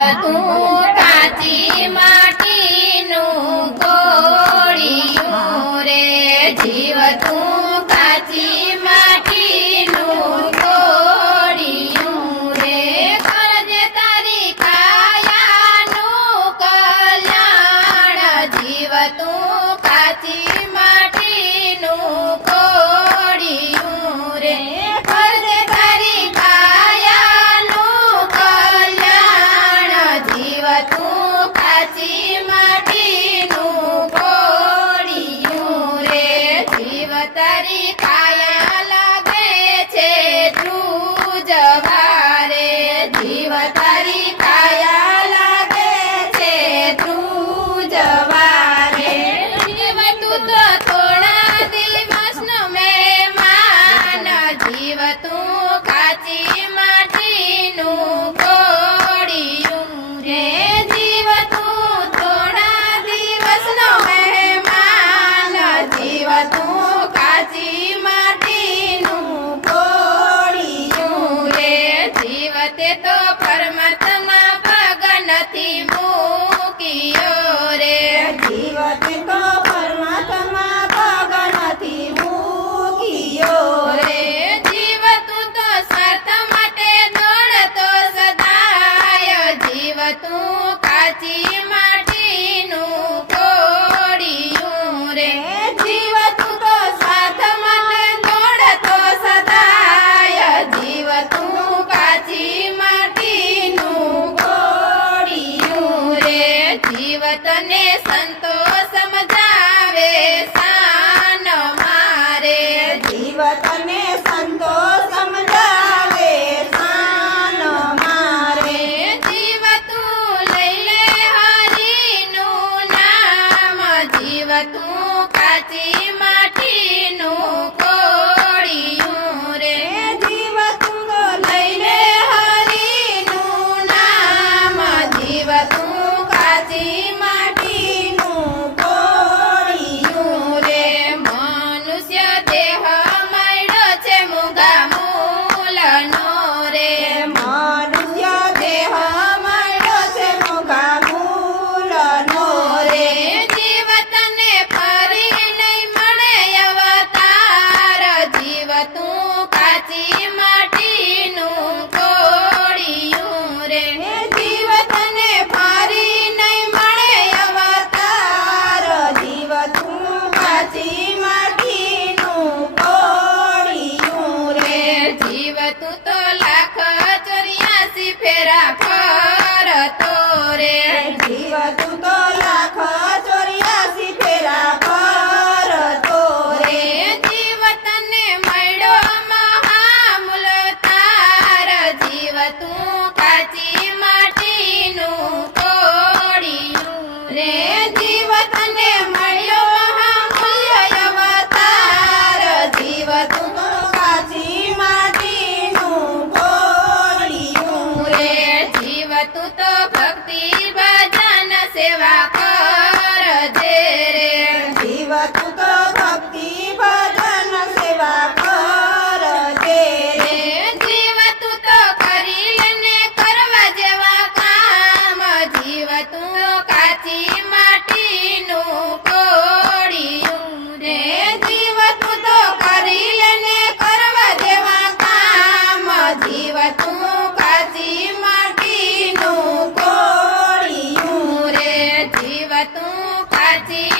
તું કાચી માટીનું કોળિયું રે જીવ તું કાચી માટીનું કોળિયું રે કરજે તારી કાયાનું કલ્યાણ જીવ તું કાચી માટીનું કોળિયું રે કરજે તારી કાયાનું કલ્યાણ જીવ તું કાચી માટીનું કોળિયું રે જીવ તારી કાયા લાગે છે ધ્રુજવા રે જીવ તારી કાયા લાગે છે ધ્રુજવા રે જીવ તું તો થોડા દિવસનો મહેમાન જીવ તું કાચી માટીનું કોળિયું રે જીવ તું થોડા દિવસનો મહેમાન જીવ તું કાચી માટીનું કોળિયું રે જીવ તે તો પરમાત્મા પગ નથી મૂક્યો રે જીવ તે તો પરમાત્મા પગ નથી મૂક્યો રે જીવ તું તો સ્વાર્થ માટે દોડતો સદાય જીવ તું કાચી માટીનું કોળિયું રે જીવ તું તો સ્વાર્થ માટે દોડતો સદાય જીવ તું કાચી માટીનું કોળિયું રે જીવ તને સંતો સમજાવે શાન મારે જીવ તને સંતો સમજાવે શાન મારે જીવ તું લઈ લે હરિનું નામ જીવ તું કાચી માટીનું કોળિયું રે જીવ તું તો લઈ લે હરિનું નામ જીવ તું કાચી માટીનું કોળિયું રે મનુષ્ય દેહ મળ્યો છે મૂંગા મૂલનો રે મનુષ્ય દેહ મળ્યો છે મોઘા મૂલનો રે જીવ તને ફરી નહીં મળે અવતાર જીવ તું કાચી માટીનું કોળિયું રે જીવ તને ફરી નહીં મળે અવતાર જીવ તું કાચી માટીનું કોળિયું રે જીવ તું તો લાખ 84 ફેરા ફરતો રે જીવ તું તો લાખ 84 ફેરા ફરતો રે જીવ તને મળ્યો મહામૂલ તાર જીવ તું કાચી માટીનું કોળિયું રે જીવ તને મળ્યો મહામૂલ્ય અવતાર જીવ તું તો કાચી માટીનું કોળિયું રે જીવ તું તો ભક્તિ ભજન સેવા કરજે રે જીવ તું તો ભક્તિ ભજન સેવા કરજે રે જીવ તું તો કરી લેને કરવા જેવા કામ જીવ તું કાચી માટીનું કોળિયું રે જીવ તું તો કરી લેને કરવા જેવા કામ જીવ તું કાચી માટીનું કોળિયું રે જીવ તું કાચી